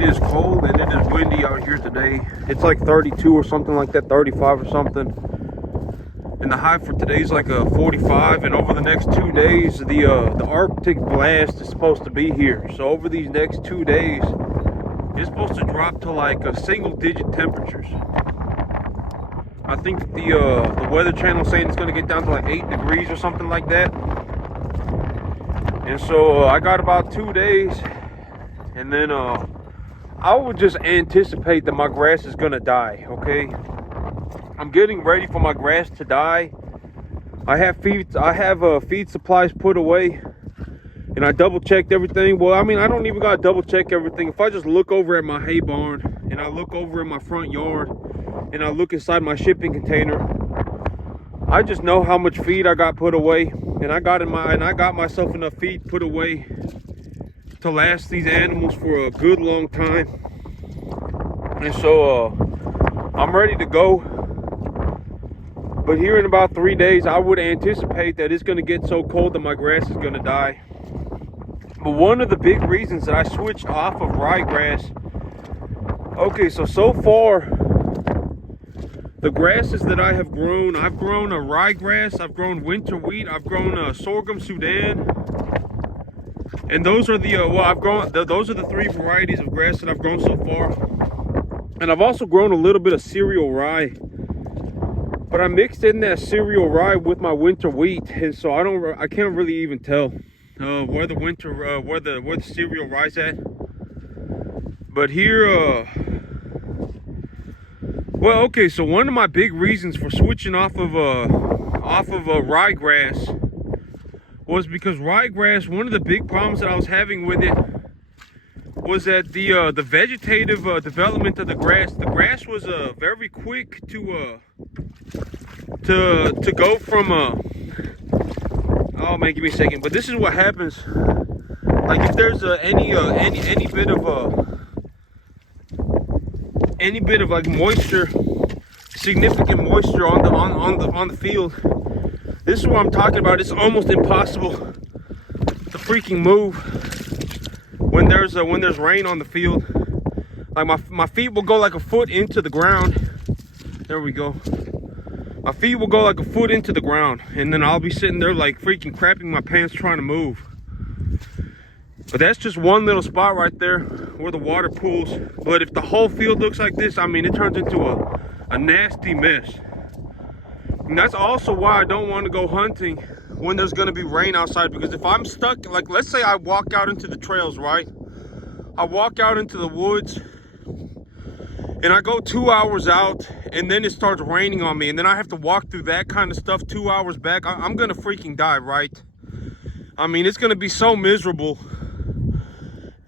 it is cold and it is windy out here today. It's like 32 or something like that, 35 or something. And the high for today is like a 45. And over the next 2 days, the Arctic blast is supposed to be here. So over these next 2 days, it's supposed to drop to like a single-digit temperatures. I think the Weather Channel is saying it's going to get down to like 8 degrees or something like that. And so I got about 2 days, and then I would just anticipate that my grass is going to die, okay? I'm getting ready for my grass to die. I have feed supplies put away, and I double checked everything. Well, I mean, I don't even got to double check everything. If I just look over at my hay barn, and I look over in my front yard, and I look inside my shipping container, I just know how much feed I got put away, and I got myself enough feed put away to last these animals for a good long time. And so I'm ready to go. But here in about 3 days, I would anticipate that it's going to get so cold that my grass is going to die. But one of the big reasons that I switched off of ryegrass, okay, so far, the grasses that I have grown, I've grown a ryegrass, I've grown winter wheat, I've grown a sorghum Sudan, and those are the those are the 3 varieties of grass that I've grown so far. And I've also grown a little bit of cereal rye, but I mixed in that cereal rye with my winter wheat, and so I can't really even tell where the cereal rye's at. But here, well, okay, so one of my big reasons for switching off of ryegrass was because ryegrass, one of the big problems that I was having with it was that the vegetative development of the grass was very quick to go from oh man, give me a second. But this is what happens, like if there's any bit of like moisture, significant moisture on the field, this is what I'm talking about. It's almost impossible to freaking move when there's rain on the field. Like my feet will go like a foot into the ground. There we go. My feet will go like a foot into the ground, and then I'll be sitting there like freaking crapping my pants trying to move. But that's just one little spot right there where the water pools. But if the whole field looks like this, I mean, it turns into a nasty mess. And that's also why I don't want to go hunting when there's going to be rain outside. Because if I'm stuck, like let's say I walk out into the trails, right? I walk out into the woods and I go 2 hours out, and then it starts raining on me. And then I have to walk through that kind of stuff 2 hours back. I'm going to freaking die, right? I mean, it's going to be so miserable.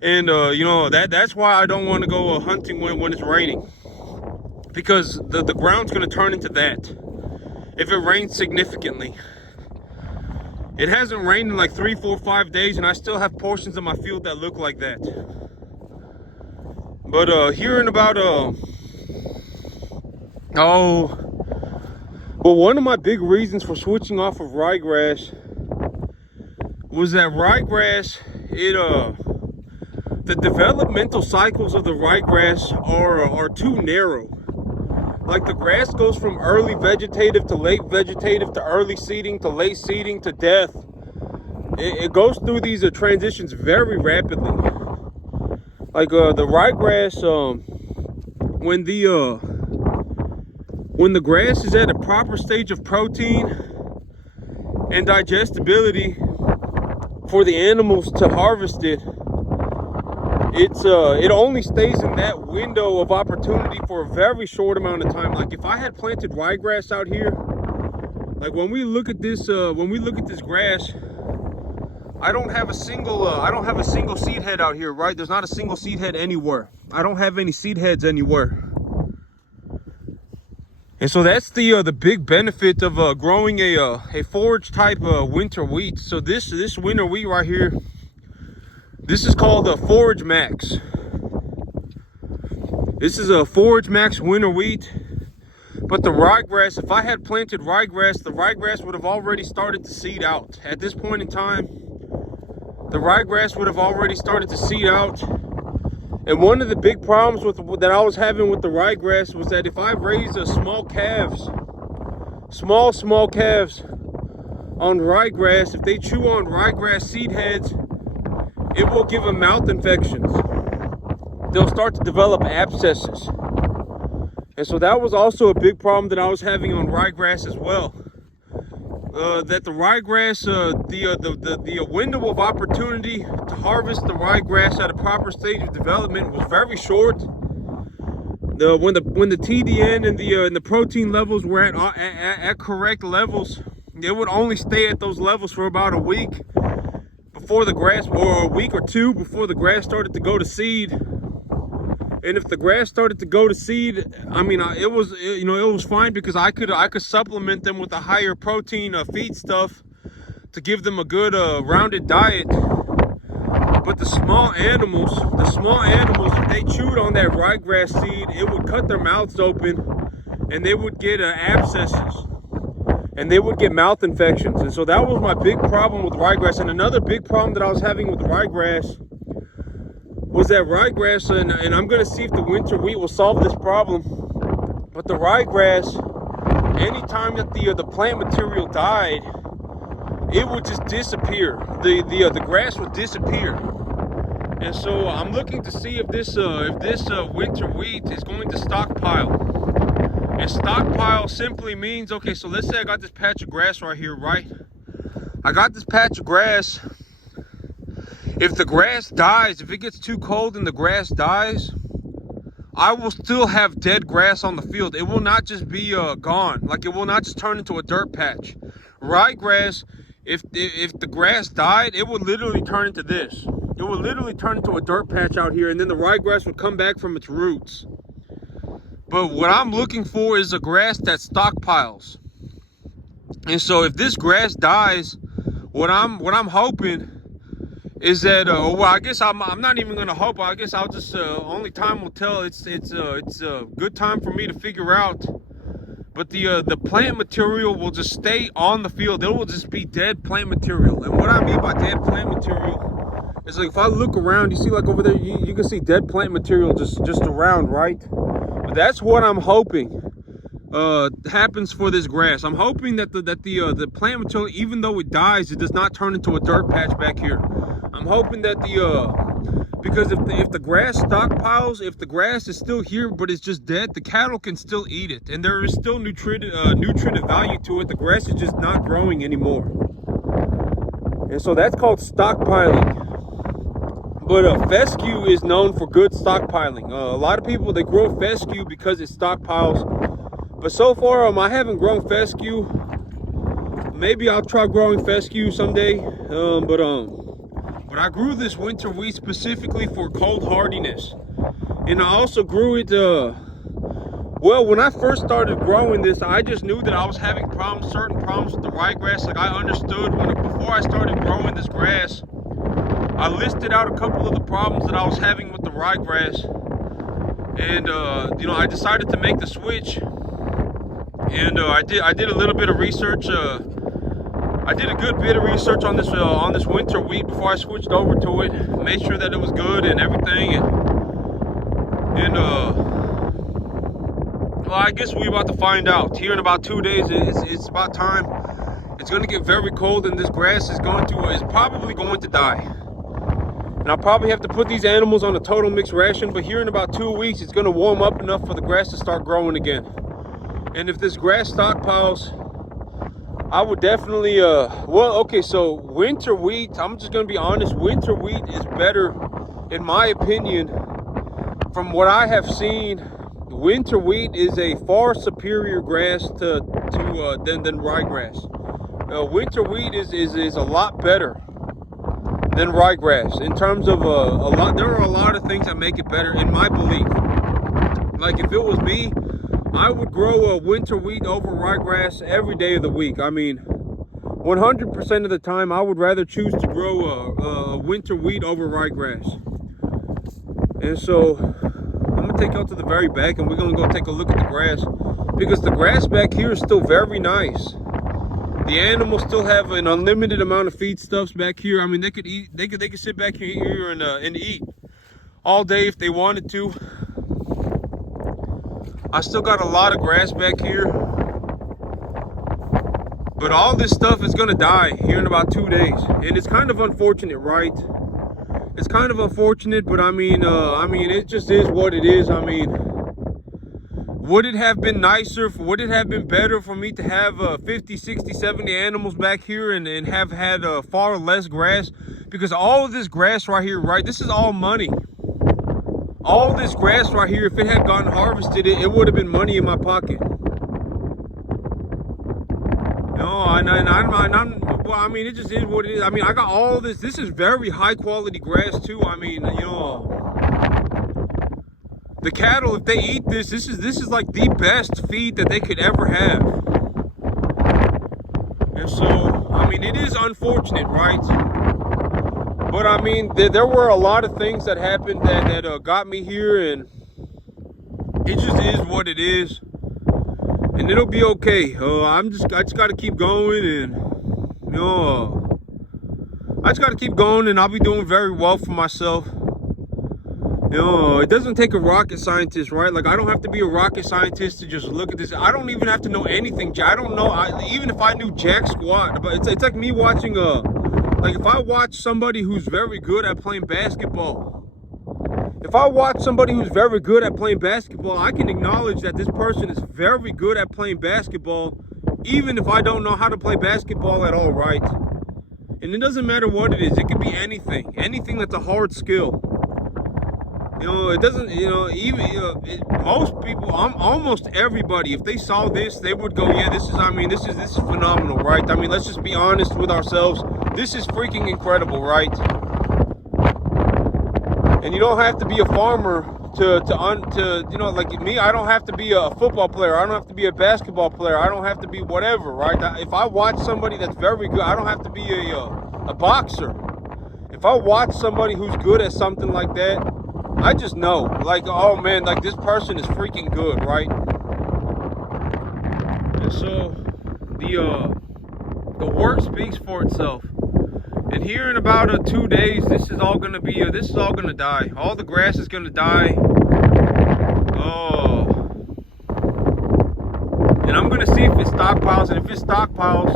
And you know, that's why I don't want to go hunting when it's raining, because the ground's going to turn into that if it rains significantly. It hasn't rained in like 3, 4, 5 days, and I still have portions of my field that look like that. But here in about one of my big reasons for switching off of ryegrass was that ryegrass, the developmental cycles of the ryegrass are too narrow. Like the grass goes from early vegetative to late vegetative to early seeding to late seeding to death. It goes through these transitions very rapidly. Like the ryegrass, when the grass is at a proper stage of protein and digestibility for the animals to harvest it, it only stays in that window of opportunity for a very short amount of time. Like if I had planted ryegrass out here, like when we look at this grass, I don't have a single seed head out here, right? There's not a single seed head anywhere. I don't have any seed heads anywhere. And so that's the big benefit of growing a forage type winter wheat. So this winter wheat right here, this is called a Forage Max. This is a Forage Max winter wheat. But the ryegrass, if I had planted ryegrass, the ryegrass would have already started to seed out. At this point in time, the ryegrass would have already started to seed out. And one of the big problems that I was having with the ryegrass was that if I raised small calves on ryegrass, if they chew on ryegrass seed heads, it will give them mouth infections. They'll start to develop abscesses. And so that was also a big problem that I was having on ryegrass as well. That the ryegrass, the window of opportunity to harvest the ryegrass at a proper stage of development was very short. When the TDN and the protein levels were at correct levels, it would only stay at those levels for about a week before the grass, or a week or two before the grass started to go to seed. And if the grass started to go to seed, I mean, it was fine, because I could supplement them with a higher protein feed stuff to give them a good rounded diet. But the small animals, if they chewed on that ryegrass seed, it would cut their mouths open, and they would get abscesses, and they would get mouth infections. And so that was my big problem with ryegrass. And another big problem that I was having with ryegrass was that ryegrass, and I'm going to see if the winter wheat will solve this problem, but the ryegrass, anytime that the plant material died, it would just disappear. The grass would disappear. And so I'm looking to see if this winter wheat is going to stockpile. And stockpile simply means, okay, so let's say I got this patch of grass right here, right? I got this patch of grass. If the grass dies, if it gets too cold and the grass dies, I will still have dead grass on the field. It will not just be gone. Like, it will not just turn into a dirt patch. Ryegrass, if the grass died, it would literally turn into this. It would literally turn into a dirt patch out here, and then the ryegrass would come back from its roots. But what I'm looking for is a grass that stockpiles. And so if this grass dies, what I'm hoping is that, well, I guess I'm not even gonna hope. I guess I'll just only time will tell. It's a good time for me to figure out. But the plant material will just stay on the field. It will just be dead plant material. And what I mean by dead plant material is, like, if I look around, you see, like, over there, you can see dead plant material just around, right? But that's what I'm hoping happens for this grass. I'm hoping that the plant material, even though it dies, it does not turn into a dirt patch back here. I'm hoping that because if the grass stockpiles, if the grass is still here but it's just dead, the cattle can still eat it, and there is still nutritive value to it. The grass is just not growing anymore, and so that's called stockpiling. But fescue is known for good stockpiling. A lot of people, they grow fescue because it stockpiles, but so far I haven't grown fescue. Maybe I'll try growing fescue someday, but I grew this winter wheat specifically for cold hardiness. And I also grew it, well, when I first started growing this, I just knew that I was having certain problems with the ryegrass. Like, I understood before I started growing this grass, I listed out a couple of the problems that I was having with the ryegrass. And, I decided to make the switch. And I did a little bit of research. I did a good bit of research on this winter wheat before I switched over to it. Made sure that it was good and everything. And well, I guess we're about to find out. Here in about 2 days, it's about time. It's going to get very cold, and this grass is probably going to die. And I'll probably have to put these animals on a total mixed ration. But here in about 2 weeks, it's going to warm up enough for the grass to start growing again. And if this grass stockpiles, I would definitely, so winter wheat, I'm just going to be honest, winter wheat is better, in my opinion. From what I have seen, winter wheat is a far superior grass than ryegrass. Winter wheat is a lot better than ryegrass in terms of there are a lot of things that make it better, in my belief. Like, if it was me, I would grow a winter wheat over ryegrass every day of the week. I mean, 100% of the time, I would rather choose to grow a winter wheat over ryegrass. And so, I'm going to take you out to the very back, and we're going to go take a look at the grass. Because the grass back here is still very nice. The animals still have an unlimited amount of feedstuffs back here. I mean, they could sit back here and eat all day if they wanted to. I still got a lot of grass back here, but all this stuff is gonna die here in about 2 days, and it's kind of unfortunate, right? It's kind of unfortunate, but I mean, it just is what it is. I mean, would it have been nicer, would it have been better for me to have 50, 60, 70 animals back here and have had far less grass? Because all of this grass right here, right, this is all money. All this grass right here, if it had gotten harvested, it would have been money in my pocket. No, well, I mean, it just is what it is. I mean, I got all this. This is very high quality grass too. I mean, you know, the cattle, if they eat this is like the best feed that they could ever have. And so, I mean, it is unfortunate, right? But I mean, there were a lot of things that happened that got me here, and it just is what it is. And it'll be okay. I just got to keep going, and you know, I just got to keep going, and I'll be doing very well for myself. You know, it doesn't take a rocket scientist, right? Like, I don't have to be a rocket scientist to just look at this. I don't even have to know anything. I don't know. Even if I knew jack squat, but it's like me watching like if I watch somebody who's very good at playing basketball. If I watch somebody who's very good at playing basketball, I can acknowledge that this person is very good at playing basketball, even if I don't know how to play basketball at all, right? And it doesn't matter what it is. It could be anything. Anything that's a hard skill. You know, it doesn't, you know, even, you know, most people, almost everybody, if they saw this, they would go, yeah, this is, I mean, this is phenomenal, right? I mean, let's just be honest with ourselves. This is freaking incredible, right? And you don't have to be a farmer to you know, like me, I don't have to be a football player. I don't have to be a basketball player. I don't have to be whatever, right? If I watch somebody that's very good, I don't have to be a boxer. If I watch somebody who's good at something like that, I just know, like, oh man, like this person is freaking good, right? And so the work speaks for itself. And here in about 2 days, this is all gonna die. All the grass is gonna die. Oh, and I'm gonna see if it stockpiles, and if it stockpiles,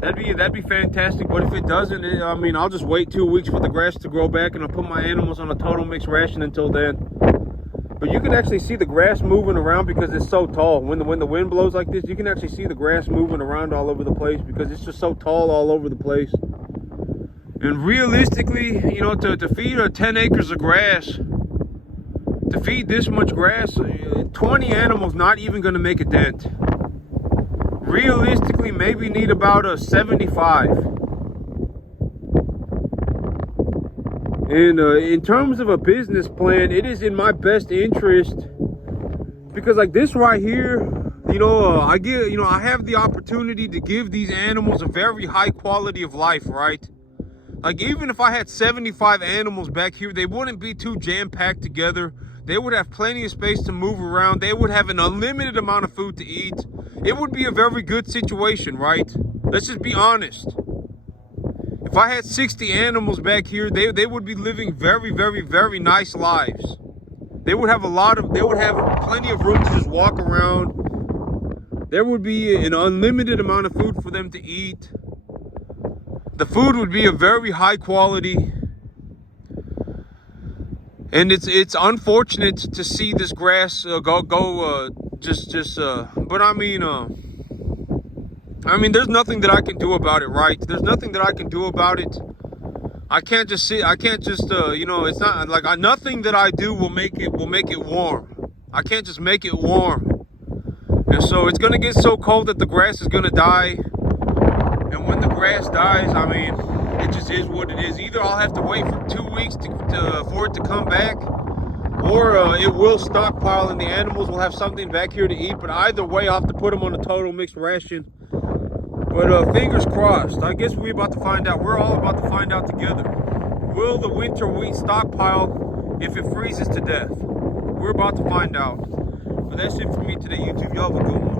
that'd be fantastic. But if it doesn't, I mean, I'll just wait 2 weeks for the grass to grow back, and I'll put my animals on a total mixed ration until then. But you can actually see the grass moving around because it's so tall. When the wind blows like this, you can actually see the grass moving around all over the place because it's just so tall all over the place. And realistically, you know, to feed 10 acres of grass, to feed this much grass, 20 animals not even going to make a dent. Realistically, maybe need about a 75. And in terms of a business plan, it is in my best interest because, like this right here, you know, I have the opportunity to give these animals a very high quality of life, right? Like, even if I had 75 animals back here, they wouldn't be too jam-packed together. They would have plenty of space to move around. They would have an unlimited amount of food to eat. It would be a very good situation, right? Let's just be honest. If I had 60 animals back here, they would be living very, very, very nice lives. They would have plenty of room to just walk around. There would be an unlimited amount of food for them to eat. The food would be a very high quality, and it's unfortunate to see this grass but I mean, there's nothing that I can do about it, right? There's nothing that I can do about it. I can't just you know, it's not like nothing that I do will make it warm. I can't just make it warm. And so it's gonna get so cold that the grass is gonna die. And when the grass dies, I mean, it just is what it is. Either I'll have to wait for 2 weeks for it to come back, or it will stockpile and the animals will have something back here to eat. But either way, I'll have to put them on a total mixed ration. But fingers crossed. I guess we're about to find out. We're all about to find out together. Will the winter wheat stockpile if it freezes to death? We're about to find out. But that's it for me today, YouTube. Y'all have a good one.